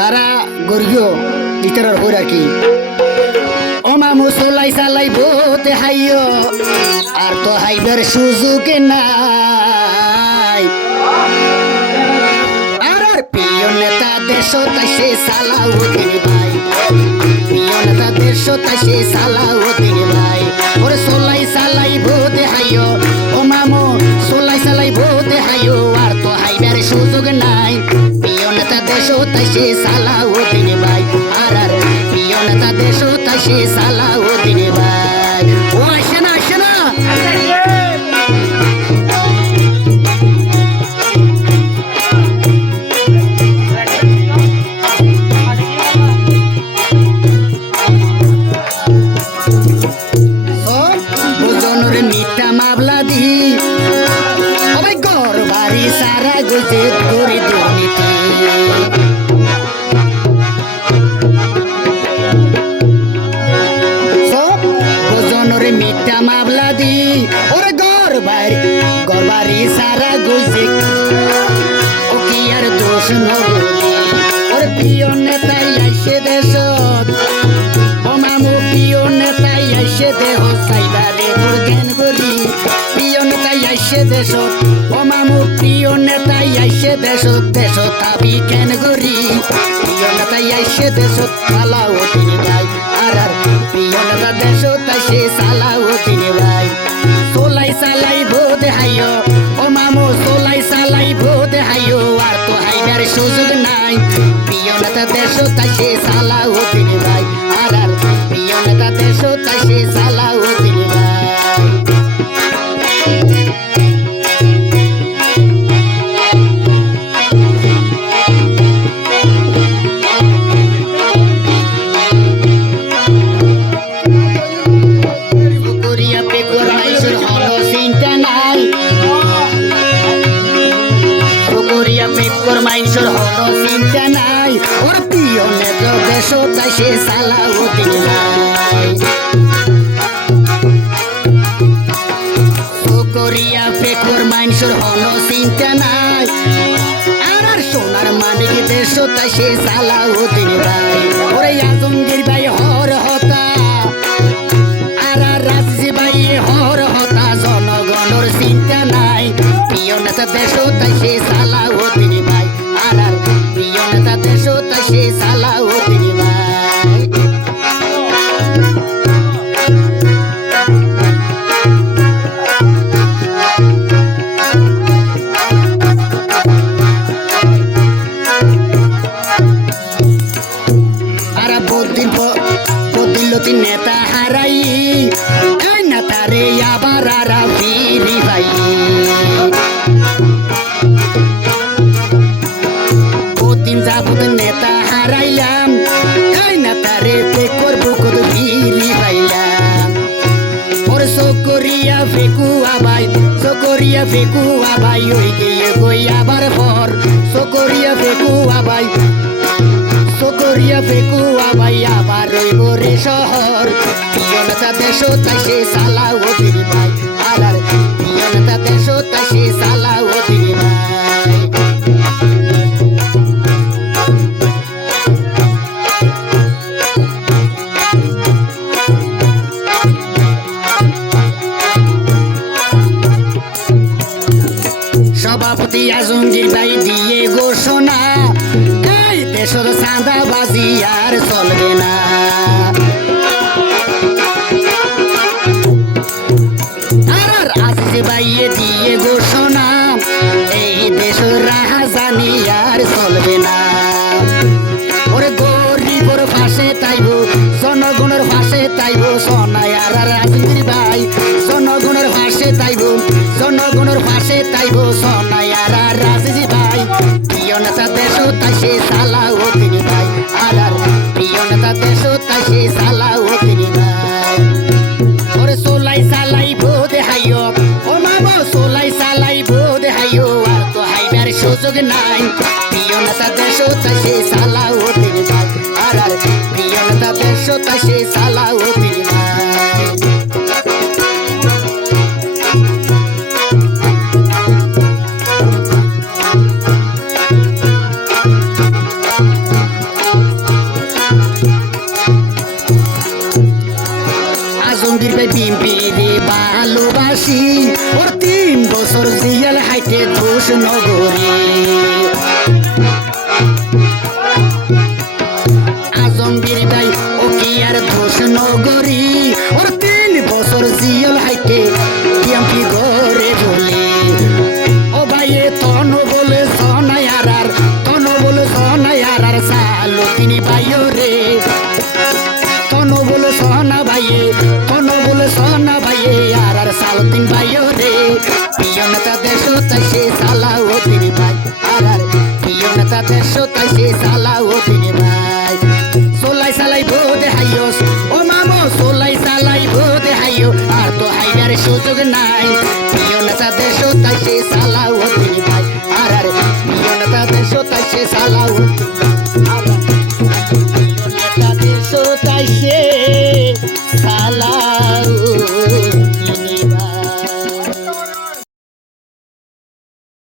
যারা গরিয় ভিতরের হর আর কি ও মামু চলাই চালাই বোতে হাইয় আর তো হাইবার সুযোগ নাই আর প্রিয় নেতা দেশ তাইছে সালাউদ্দিন ভাই প্রিয় নেতা দেশ তাইছে সালাউদ্দিন ভাই ওরে চলাই চালাই বোতে হাইয় ও মামু চলাই চালাই বোতে হাইয় আর তো হাইবার সুযোগ নাই প্রিয় নেতা দেশ তাইছে সালাউদ্দিন ভাই আর প্রিয় নেতা দেশ তাইছে সালাউদ্দিন ভাই ও আসে না মিঠা মাবলা দি ওই ঘর বাড়ি সারা গজে করে দুর্নীতি ওজনরে মিঠা মাবলা দি ওরে ঘর বাড়ি সারা গজে ও কি আর দোষ নগরী ওর প্রিয় নেতাই আইসে দেশ ও মামু প্রিয় নেতাই আইসে দেহ সাইবারে তোর জ্ঞান গরি প্রিয় নেতাই আইসে দেশ ও মামু প্রিয় নেতাই আইসে দেশ দেশ তাবি জ্ঞান গরি প্রিয় নেতাই আইসে দেশ সালাউদ্দিন ভাই আর প্রিয় নেতা দেশ তাইসে সালাউদ্দিন ভাই চলাই চালাই বোধ হাইয় ও মামু চলাই চালাই বোধ হাইয় আর তো হাইবার সুযোগ নাই প্রিয় নেতা দেশ তাইসে সালাউদ্দিন ভাই আর প্রিয় নেতা দেশ তাইসে সালাউদ্দিন ভাই মাইনসর হলো চিন্তা নাই ওর প্রিয় নেতা দেশ তাইসে সালাউদ্দিন ভাই সুকরিয়া পেকর মাইনসর হলো চিন্তা নাই আর সোনার মানিক দেশ তাইসে সালাউদ্দিন ভাই ওরে আজমগীর ভাই হর হতা আর রাজি ভাই হর হতা জনগণের চিন্তা নাই প্রিয় নেতা দেশ তাইসে সালাউদ্দিন ভাই আর প্রিয় নেতা দেশ তাইসে সালাউদ্দিন ভাই আর বদিলতি নেতা হারাই এই নেতারে আবার আর ফিরি ভাই যাবত নেতা হারাইলাম এই নেতারে পেকর বুকত ফিরি পাইলাম ওর সকরিয়া ফেকুয়া ভাই ওই গিয়ে গই আবার পর সকরিয়া ফেকুয়া ভাই আবার রইব রে শহর প্রিয় নেতা দেশ তাইসে সালাউদ্দিন ভাই আর প্রিয় নেতা দেশ তাইসে সালাউদ্দিন ভাই সভাপতি আজমগীর ভাই দিয়ে ঘোষণা এই দেশের চাঁদাবাজি আর চলবে না আর আজিজ ভাইয়ে দিয়ে ঘোষণা এই দেশের রাহাজানি আর চলবে না ওরে গরিবর ফাঁসে তাইব জনগণের ফাঁসে তাইব সোনায় আর আজিজগীর ভাই জনগণের ফাঁসে তাইব সোনায় আর রাজি ভাই প্রিয় নেতা দেশ তাইসে সালাউদ্দিন ভাই আর প্রিয় নেতা দেশ তাইসে সালাউদ্দিন ভাই ওরে চলাই চালাই বোধ হাইয় ও মামা চলাই চালাই বোধ হাইয় আর তো হাইবার সুযোগ নাই প্রিয় নেতা দেশ তাইসে সালাউদ্দিন ভাই আর প্রিয় নেতা দেশ তাইসে সালাউদ্দিন ভাই নগরী আজমগীর ভাই ও কি আর দোষ নগরী ওর 3 বছর জিয়ল হাইটে টিএমপি ঘরে বলে ও ভাইয়ে তন বলে সনায়ার তন বলে সনায়ার সালো তিনি ভাইও রে তন বলে সনা ভাইয়ে তন বলে সনা ভাইয়ে আর সালো তিন ভাইও রে প্রিয় নেতা দেশ তাই সে সালাও তিনি ভাই আর প্রিয় নেতা দেশ তাই সে সালাও তিনি ভাই সোলাই সালাই ভোট হাইয়স ও মামো সোলাই সালাই ভোট হাইয়ো আর তো হাইয়ার সুযোগ নাই প্রিয় নেতা দেশ তাই সে সালাও তিনি ভাই আর প্রিয় নেতা দেশ তাই সে সালাও প্রিয় নেতা দেশ তাই সে